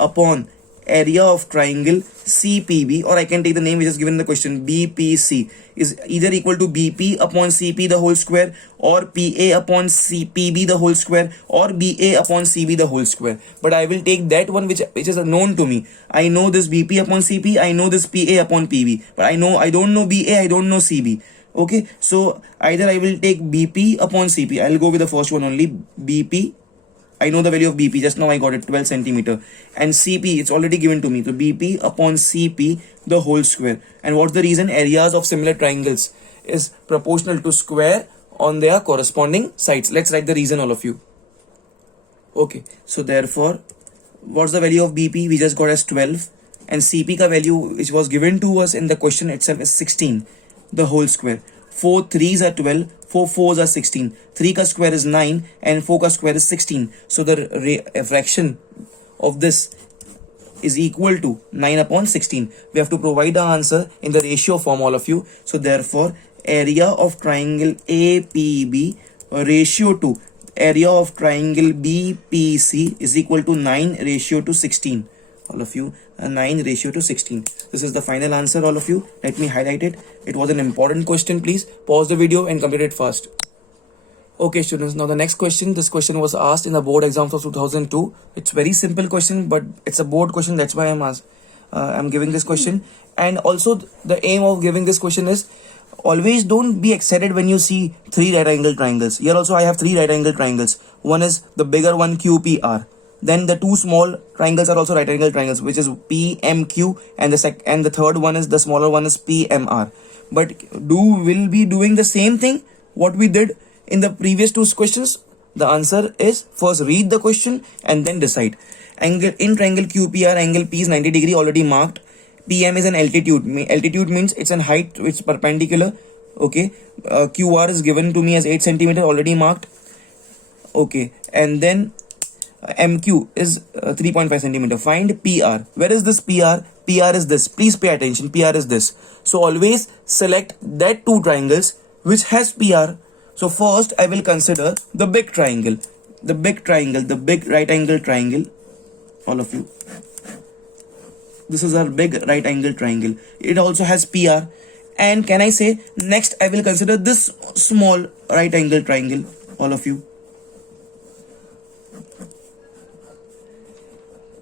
upon area of triangle CPB, or I can take the name which is given in the question, BPC, is either equal to BP upon CP the whole square, or PA upon CPB the whole square, or BA upon CB the whole square. But I will take that one which is known to me. I know this BP upon CP, I know this PA upon PB, but I don't know BA, I don't know CB. Okay, so either I will take BP upon CP. I'll go with the first one only, BP. I know the value of BP, just now I got it, 12 centimeter. And CP, it's already given to me. So BP upon CP, the whole square. And what's the reason? Areas of similar triangles is proportional to square on their corresponding sides. Let's write the reason, all of you. Okay, so therefore, what's the value of BP? We just got as 12. And CP ka value, which was given to us in the question itself, is 16, the whole square. 4 3s are 12, 4 4s are 16, 3 ka square is 9 and 4 ka square is 16. So the fraction of this is equal to 9 upon 16. We have to provide the answer in the ratio form, all of you. So therefore area of triangle APB ratio to area of triangle BPC is equal to 9 ratio to 16. All of you, 9 ratio to 16. This is the final answer, all of you. Let me highlight it. It was an important question. Please pause the video and complete it fast. Okay students, now the next question. This question was asked in the board exams of 2002. It's very simple question, but it's a board question. That's why I'm giving this question. And also the aim of giving this question is, always don't be excited when you see 3 right angle triangles. Here also I have 3 right angle triangles. One is the bigger one, QPR. Then the 2 small triangles are also right angle triangles, which is PMQ, and the third one is, the smaller one, is PMR. But will be doing the same thing what we did in the previous 2 questions? The answer is, first read the question and then decide. Angle in triangle QPR, angle P is 90 degree, already marked. PM is an altitude. Altitude means it's an height which is perpendicular. Okay. QR is given to me as 8 centimeter, already marked. Okay, and then MQ is 3.5 centimeter. Find PR. Where is this PR? PR is this. Please pay attention. PR is this. So always select that 2 triangles which has PR. So first I will consider the big triangle. The big right angle triangle. All of you. This is our big right angle triangle. It also has PR. And can I say, next I will consider this small right angle triangle. All of you.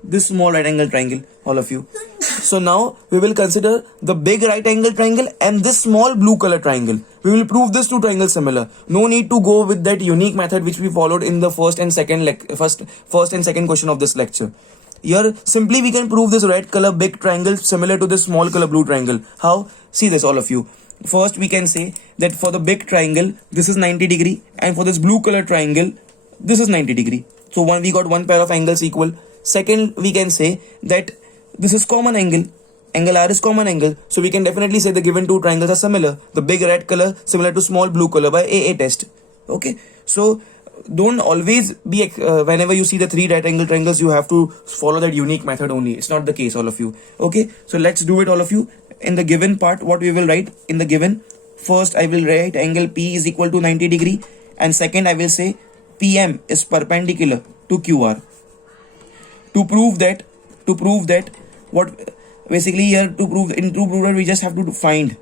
This small right angle triangle, all of you. So now we will consider the big right angle triangle and this small blue color triangle. We will prove these 2 triangles similar. No need to go with that unique method which we followed in the first and second question of this lecture. Here simply we can prove this red color big triangle similar to this small color blue triangle. How? See this, all of you. First we can say that for the big triangle this is 90 degree, and for this blue color triangle this is 90 degree. So we got one pair of angles equal. Second, we can say that this is common angle. Angle R is common angle. So we can definitely say the given 2 triangles are similar. The big red color similar to small blue color by AA test. Okay. So don't always be, whenever you see the 3 right angle triangles, you have to follow that unique method only. It's not the case, all of you. Okay. So let's do it, all of you. In the given part, what we will write in the given. First, I will write angle P is equal to 90 degree. And second, I will say PM is perpendicular to QR. To prove that, what basically here to prove that we just have to find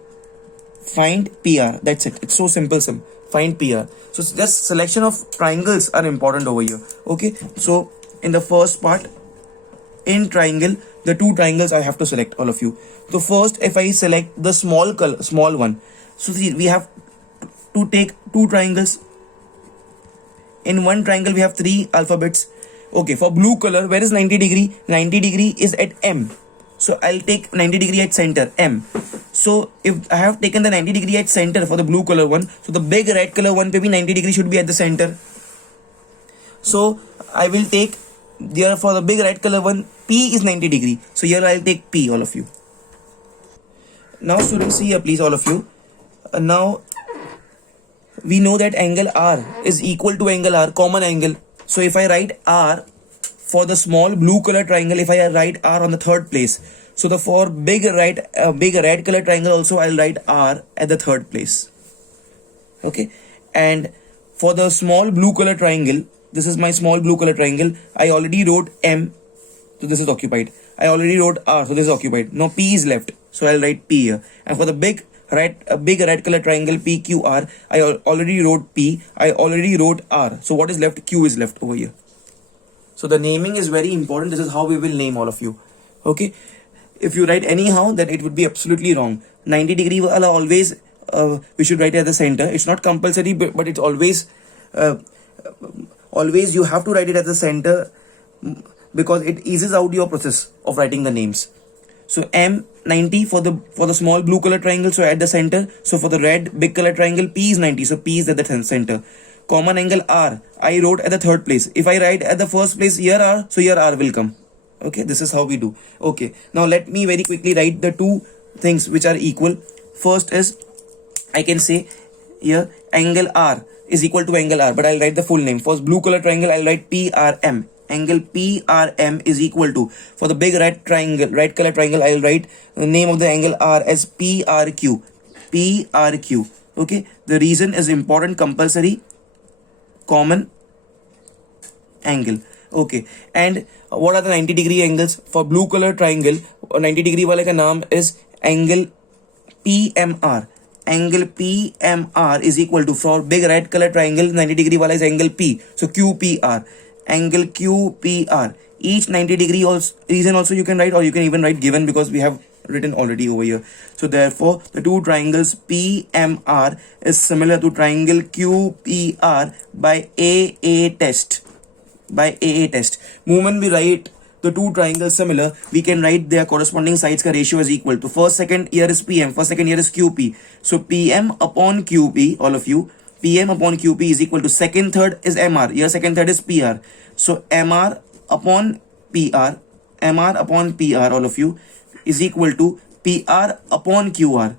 PR. That's it. It's so simple. Find PR. So just selection of triangles are important over here. Okay. So in the first part, in triangle, the two triangles I have to select, all of you. So first, if I select the small one, so see, we have to take two triangles. In one triangle we have three alphabets. Okay, for blue color, where is 90 degree? 90 degree is at M. So I'll take 90 degree at center, M. So if I have taken the 90 degree at center for the blue color one, so the big red color one, maybe 90 degree should be at the center. So I will take, there for the big red color one, P is 90 degree. So here I'll take P, all of you. Now students, see here please, all of you. Now we know that angle R is equal to angle R, common angle. So if I write R for the small blue color triangle, if I write R on the third place, so the for big red color triangle also I'll write R at the third place. Okay, and for the small blue color triangle, this is my small blue color triangle, I already wrote M, so this is occupied. I already wrote R, so this is occupied. Now P is left, so I'll write P here. And for the big red color triangle PQR, I already wrote P, I already wrote R. So what is left? Q is left over here. So the naming is very important. This is how we will name all of you. Okay, if you write anyhow, then it would be absolutely wrong. 90 degree wala always we should write it at the center. It's not compulsory, but it's always always you have to write it at the center, because it eases out your process of writing the names. So M90 for the small blue color triangle, so at the center. So for the red big color triangle, P is 90, so P is at the center. Common angle R, I wrote at the third place. If I write at the first place here R, so here R will come. Okay, this is how we do. Okay, now let me very quickly write the two things which are equal. First is, I can say here angle R is equal to angle R, but I'll write the full name. For blue color triangle, I'll write PRM. Angle PRM is equal to, for the big red color triangle, I'll write the name of the angle R as PRQ. PRQ. Okay, the reason is important, compulsory, common angle. Okay, and what are the 90 degree angles? For blue color triangle, 90 degree wale ka naam is angle PMR. Angle PMR is equal to, for big red color triangle, 90 degree wala is angle P, so QPR. Angle QPR. Each 90 degree reason also you can write, or you can even write given, because we have written already over here. So therefore the two triangles PMR is similar to triangle QPR by AA test. By AA test. Moment we write the two triangles similar, we can write their corresponding sides ka ratio is equal to, first second here is PM, first second here is QP. So PM upon QP, all of you, PM upon QP is equal to second third is MR. Here second third is PR. So MR upon PR, MR upon PR, all of you, is equal to PR upon QR.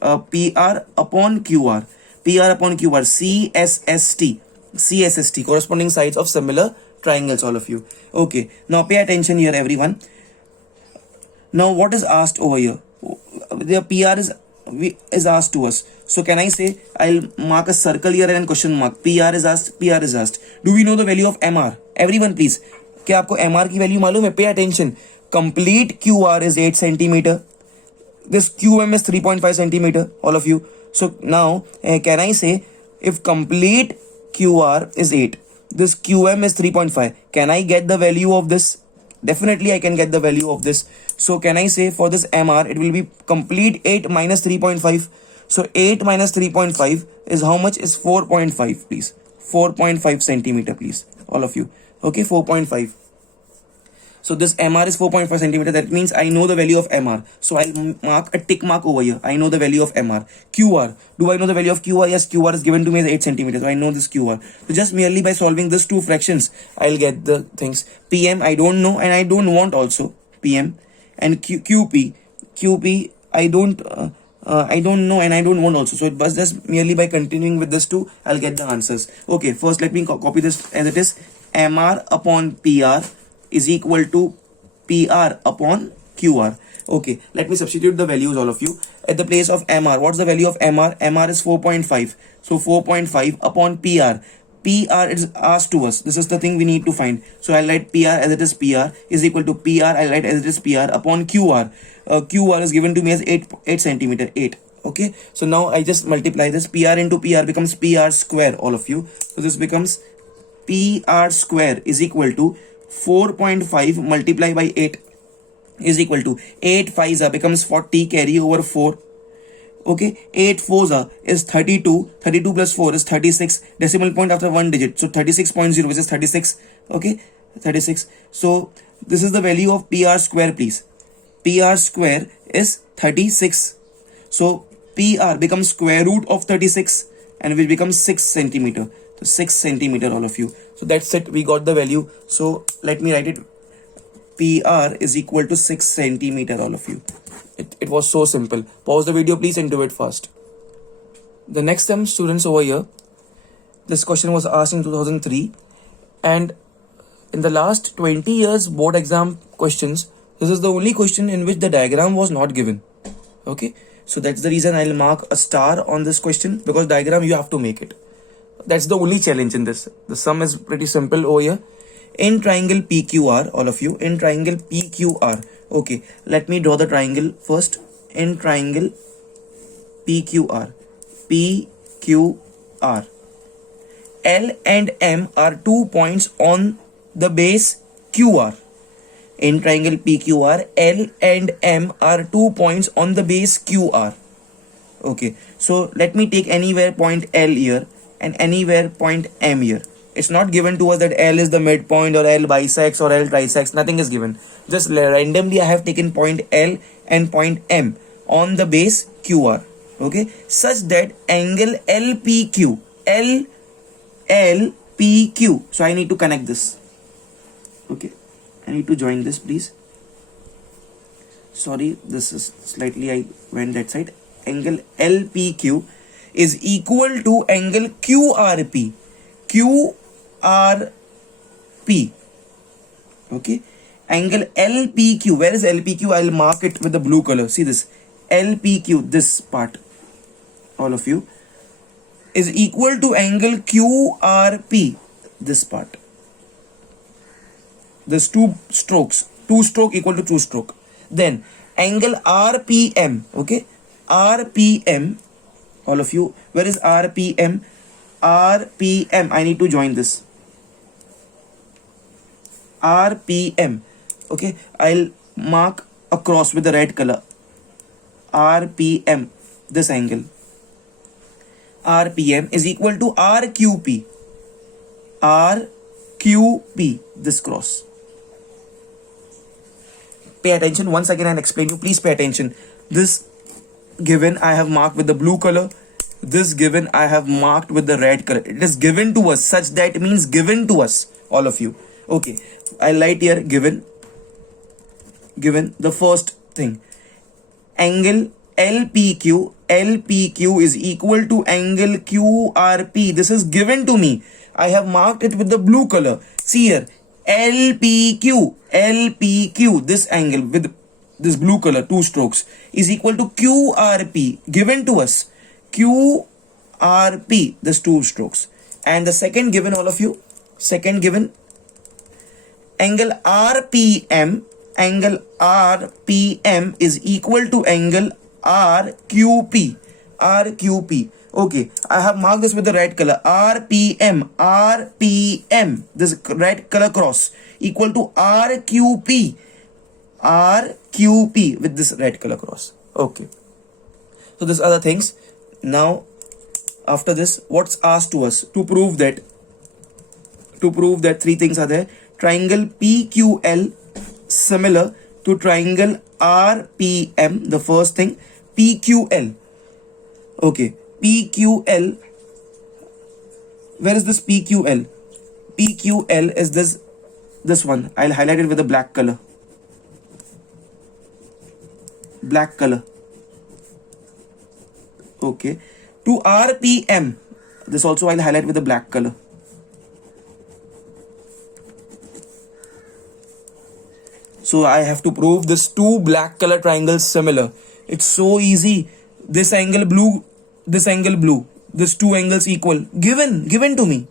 PR upon QR. PR upon QR. CSST. CSST. Corresponding sides of similar triangles, all of you. Okay. Now pay attention here, everyone. Now what is asked over here? The PR is asked to us. So can I say, I'll mark a circle here and question mark. PR is asked, PR is asked. Do we know the value of MR? Everyone please. क्या आपको MR की value मालूम है? Pay attention. Complete QR is 8 centimeter. This QM is 3.5 centimeter, all of you. So now, can I say, if complete QR is 8, this QM is 3.5, can I get the value of this? Definitely I can get the value of this. So can I say, for this MR, it will be complete 8 minus 3.5. So 8 minus 3.5 is how much? Is 4.5, please. 4.5 centimeter, please, all of you. Okay, 4.5. So this MR is 4.5 centimeter. That means I know the value of MR. So I'll mark a tick mark over here. I know the value of MR. QR. Do I know the value of QR? Yes, QR is given to me as 8 centimeters. So I know this QR. So just merely by solving these two fractions, I'll get the things. PM, I don't know, and I don't want also. PM. And QP. QP, I don't know, and I don't want also. So it was just merely by continuing with this two, I'll get the answers. Okay, first let me copy this as it is. MR upon PR is equal to PR upon QR. Okay, let me substitute the values, all of you. At the place of MR, what's the value of MR? MR is 4.5. So 4.5 upon PR. PR is asked to us. This is the thing we need to find. So I'll write PR as it is PR is equal to PR. I'll write as it is PR upon QR. QR is given to me as 8 centimeter. 8. Okay. So now I just multiply this. PR into PR becomes PR square, all of you. So this becomes PR square is equal to 4.5 multiply by 8 is equal to 8 5s becomes 40, carry over 4. Okay, 8 4s is 32, 32 plus 4 is 36, decimal point after one digit, so 36.0, which is 36. Okay, 36. So this is the value of PR square, please. PR square is 36. So PR becomes square root of 36 and which becomes 6 centimeter. So 6 centimeter, all of you. So that's it, we got the value. So let me write it. PR is equal to 6 centimeter, all of you. It was so simple. Pause the video please and do it fast. The next time, students, over here, this question was asked in 2003, and in the last 20 years board exam questions, this is the only question in which the diagram was not given. Okay, so that's the reason I'll mark a star on this question, because diagram you have to make it. That's the only challenge in this. The sum is pretty simple over here. In triangle PQR, all of you, in triangle PQR. Okay, let me draw the triangle first. In triangle PQR, PQR, L and M are 2 points on the base QR. In triangle PQR, L and M are 2 points on the base QR. Okay, so let me take anywhere point L here and anywhere point M here. It's not given to us that L is the midpoint or L bisects or L trisects. Nothing is given. Just randomly I have taken point L and point M on the base QR. Okay, such that angle LPQ, LPQ. So I need to connect this. Okay, I need to join this, please. Sorry, this is slightly, I went that side. Angle LPQ is equal to angle QRP. QRP. Okay, angle LPQ. Where is LPQ? I'll mark it with the blue color. See this, LPQ, this part, all of you, is equal to angle QRP, this part. There's two strokes, two stroke equal to two stroke. Then angle RPM. Okay, RPM, all of you, where is RPM? RPM, I need to join this. RPM. Okay, I'll mark a cross with the red color. RPM, this angle. RPM is equal to RQP. RQP, this cross. Pay attention. Once again I'll explain you. Please pay attention. This given I have marked with the blue color. This given I have marked with the red color. It is given to us, such that it means given to us, all of you. Okay, I'll write here given. Given the first thing, angle LPQ. LPQ is equal to angle QRP. This is given to me. I have marked it with the blue color. See here, LPQ. LPQ, this angle with this blue color, two strokes, is equal to QRP, given to us. QRP, this two strokes. And the second given, all of you, second given, angle RPM. Angle RPM is equal to angle RQP. RQP. Okay, I have marked this with the red color. RPM. RPM, this red color cross, equal to RQP. RQP with this red color cross. Okay, so these are the things. Now after this, what's asked to us? To prove that three things are there. Triangle PQL similar to triangle RPM. The first thing, PQL. Okay, PQL. Where is this PQL? PQL is this one. I'll highlight it with a black color. Black color. Okay, to RPM, this also I'll highlight with a black color. So I have to prove this two black color triangles similar. It's so easy. This angle blue, this angle blue, this two angles equal. Given to me.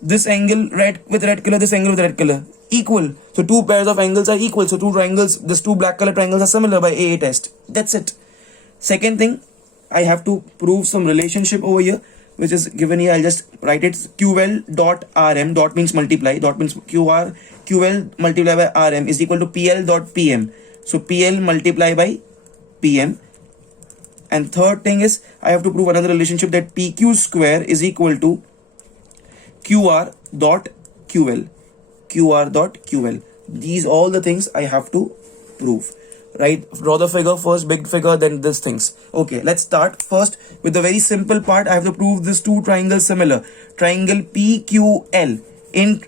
This angle red with red color, this angle with red color, equal. So two pairs of angles are equal. So two triangles, this two black color triangles are similar by AA test. That's it. Second thing, I have to prove some relationship over here. which is given here, I'll just write it QL dot RM, dot means multiply, dot means QL multiply by RM is equal to PL dot PM. So PL multiply by PM. And third thing is I have to prove another relationship, that PQ square is equal to QR dot QL. QR dot QL. These all the things I have to prove. Right? Draw the figure first, big figure, then these things. Okay, let's start first with the very simple part. I have to prove these two triangles similar. Triangle PQL in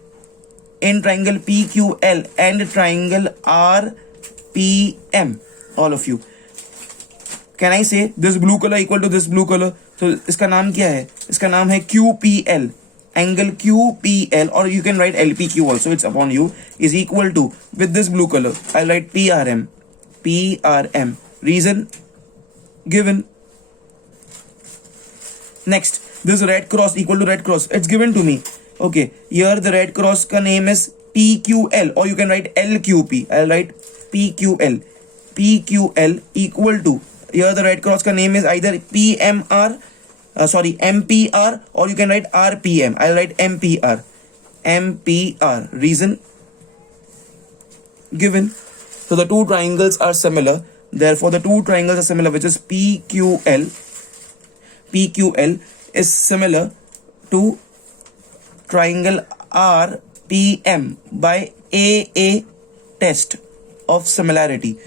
triangle PQL and triangle RPM. All of you. Can I say this blue color equal to this blue color? So इसका नाम क्या है? इसका नाम है QPL. Angle QPL, or you can write LPQ also, it's upon you, is equal to, with this blue color, I'll write PRM. PRM. Reason given. Next, this red cross equal to red cross. It's given to me. Okay, here the red cross ka name is PQL, or you can write LQP. I'll write PQL. PQL equal to, here the red cross ka name is either MPR, or you can write RPM. I'll write MPR. MPR. Reason given. So the two triangles are similar. Therefore, the two triangles are similar, which is PQL. PQL is similar to triangle RPM by AA test of similarity.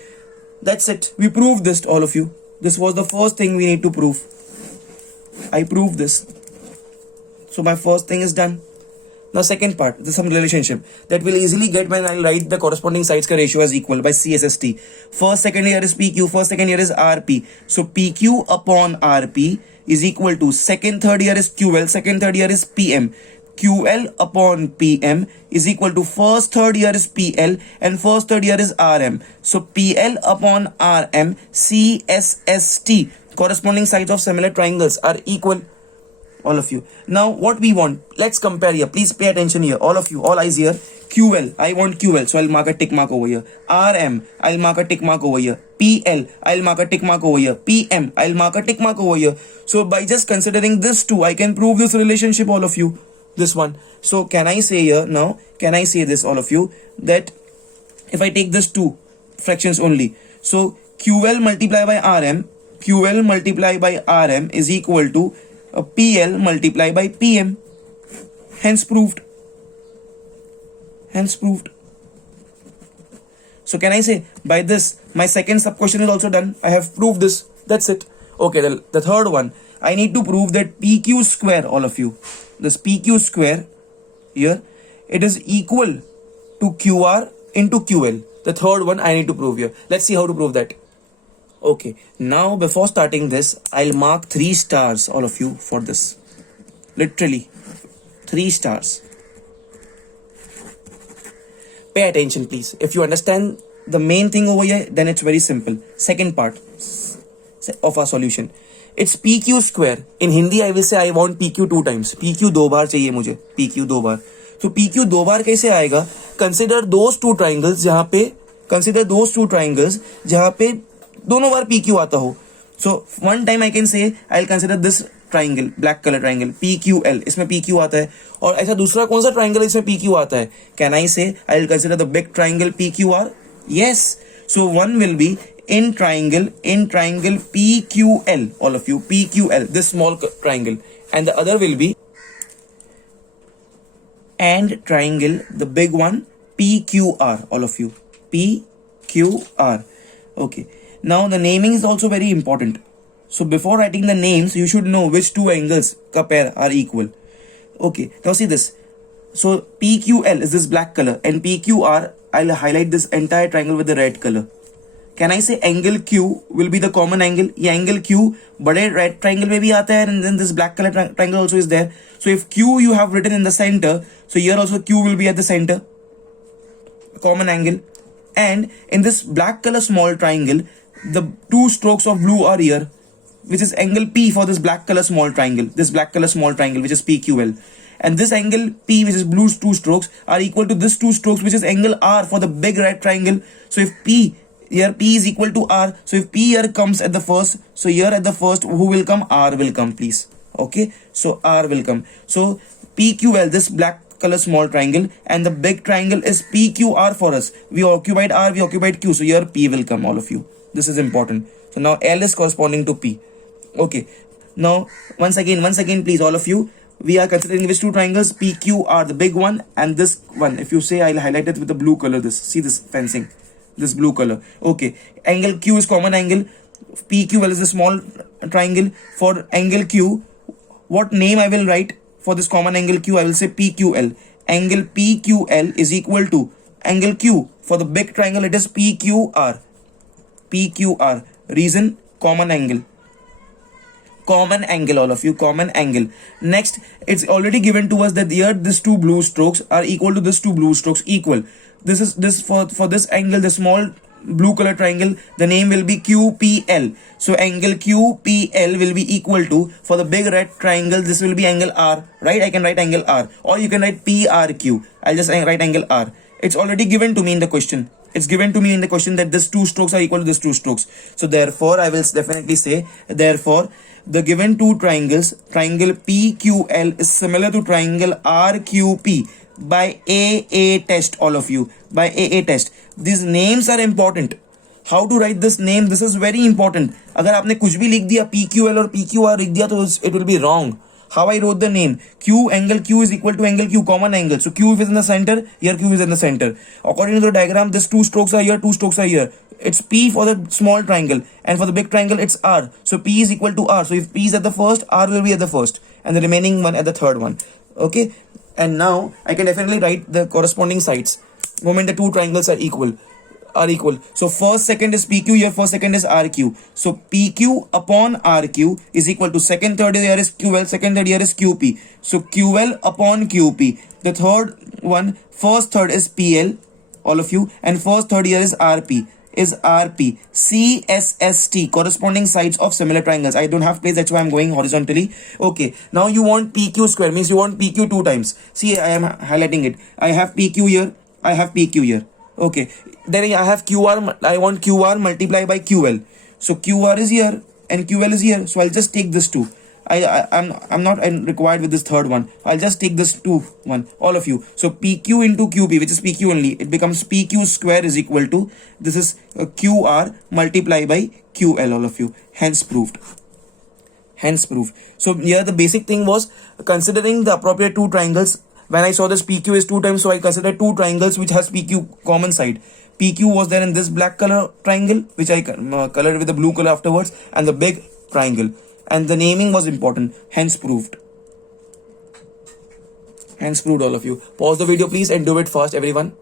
That's it. We proved this, all of you. This was the first thing we need to prove. I proved this. So my first thing is done. Now second part, there's some relationship that will easily get when I write the corresponding sides ka ratio as equal by CSST. First second here is PQ, first second here is RP. So PQ upon RP is equal to second third here is QL, second third here is PM. QL upon PM is equal to first third here is PL and first third here is RM. So PL upon RM, CSST, corresponding sides of similar triangles are equal. All of you. Now what we want, let's compare here. Please pay attention here. All of you, all eyes here. QL, I want QL, so I'll mark a tick mark over here. RM, I'll mark a tick mark over here. PL, I'll mark a tick mark over here. PM, I'll mark a tick mark over here. So by just considering this two, I can prove this relationship, all of you. This one. So can I say here now, can I say this, all of you, that if I take this two fractions only, so QL multiply by RM, QL multiply by RM is equal to PL multiply by PM. Hence proved. Hence proved. So can I say by this my second sub question is also done. I have proved this. That's it. Okay, the third one, I need to prove that PQ square, all of you, this PQ square here, it is equal to QR into QL. The third one I need to prove here. Let's see how to prove that. Okay, now before starting this, I'll mark 3 stars, all of you, for this. Literally 3 stars. Pay attention, please. If you understand the main thing over here, then it's very simple. Second part of our solution, it's PQ square. In Hindi, I will say I want PQ 2 times. PQ 2 बार चाहिए मुझे. PQ 2 बार. तो PQ 2 बार कैसे आएगा? Consider those two triangles जहाँ पे दोनों बार PQ आता हो. So one time I can say I'll consider this triangle, black color triangle, PQL. इसमें PQ आता है. और ऐसा दूसरा कौन सा triangle इसमें PQ आता है? Can I say I'll consider the big triangle PQR? Yes. So one will be in triangle PQL, all of you, PQL, this small triangle, and the other will be and triangle, the big one, PQR, all of you, PQR. Okay. Now the naming is also very important. So before writing the names, you should know which two angles ka pair are equal. Okay. Now see this. So PQL is this black color and PQR, I'll highlight this entire triangle with the red color. Can I say angle Q will be the common angle? ये angle Q बड़े red triangle में भी आता है and then this black color triangle also is there. So if Q you have written in the center, so here also Q will be at the center. Common angle. And in this black color small triangle, the two strokes of blue are here, which is angle P for this black color small triangle. This black color small triangle, which is PQL. And this angle P, which is blue two strokes, are equal to this two strokes, which is angle R for the big red triangle. So if P, here P is equal to R. So if P here comes at the first, so here at the first, who will come? R will come, please. Okay, so R will come. So PQL, this black color small triangle, and the big triangle is PQR for us. We occupied R, we occupied Q, so here P will come, all of you. This is important. So now L is corresponding to P. Okay, now once again please, all of you, we are considering which two triangles? PQR, the big one, and this one. If you say, I'll highlight it with the blue color. This, see this fencing, this blue color. Okay, angle Q is common angle. PQL is a small triangle. For angle Q, what name I will write for this common angle Q? I will say PQL. Angle PQL is equal to angle Q. For the big triangle, it is PQR. PQR. Reason, common angle. Common angle, all of you, common angle. Next, it's already given to us that here these two blue strokes are equal to this two blue strokes, equal. This is this for this angle, the small blue color triangle, the name will be QPL. So angle QPL will be equal to, for the big red triangle, this will be angle R, right? I can write angle R, or you can write PRQ. I'll just write angle R. It's already given to me in the question. It's given to me in the question that these two strokes are equal to these two strokes. So therefore, I will definitely say, therefore, the given two triangles, triangle PQL is similar to triangle RQP by AA test, all of you, by AA test. These names are important. How to write this name? This is very important. अगर आपने कुछ भी लिख दिया PQL और PQR लिख दिया तो it will be wrong. How I wrote the name? Q, angle Q is equal to angle Q, common angle. So Q is in the center, here Q is in the center. According to the diagram, these two strokes are here, two strokes are here. It's P for the small triangle, and for the big triangle, it's R. So P is equal to R. So if P is at the first, R will be at the first, and the remaining one at the third one. Okay, and now I can definitely write the corresponding sides. Moment the two triangles are equal. So first second is PQ, here first second is RQ. So PQ upon RQ is equal to second third here is QL, second third here is QP. So QL upon QP. The third one, first third is PL, all of you, and first third here is RP. Is RP. CSST, corresponding sides of similar triangles. I don't have place, that's why I'm going horizontally. Okay, now you want PQ square, means you want PQ two times. See, I am highlighting it. I have PQ here, I have PQ here. Okay, then I have QR, I want QR multiply by QL. So QR is here and QL is here. So I'll just take this two. I'm not required with this third one. I'll just take this two one, all of you. So PQ into QP, which is PQ only, it becomes PQ square is equal to, this is QR multiply by QL, all of you. Hence proved. So here the basic thing was considering the appropriate two triangles. When I saw this PQ is two times, so I considered two triangles which has PQ common side. PQ was there in this black color triangle, which I colored with the blue color afterwards, and the big triangle. And the naming was important, hence proved. All of you. Pause the video please and do it fast, everyone.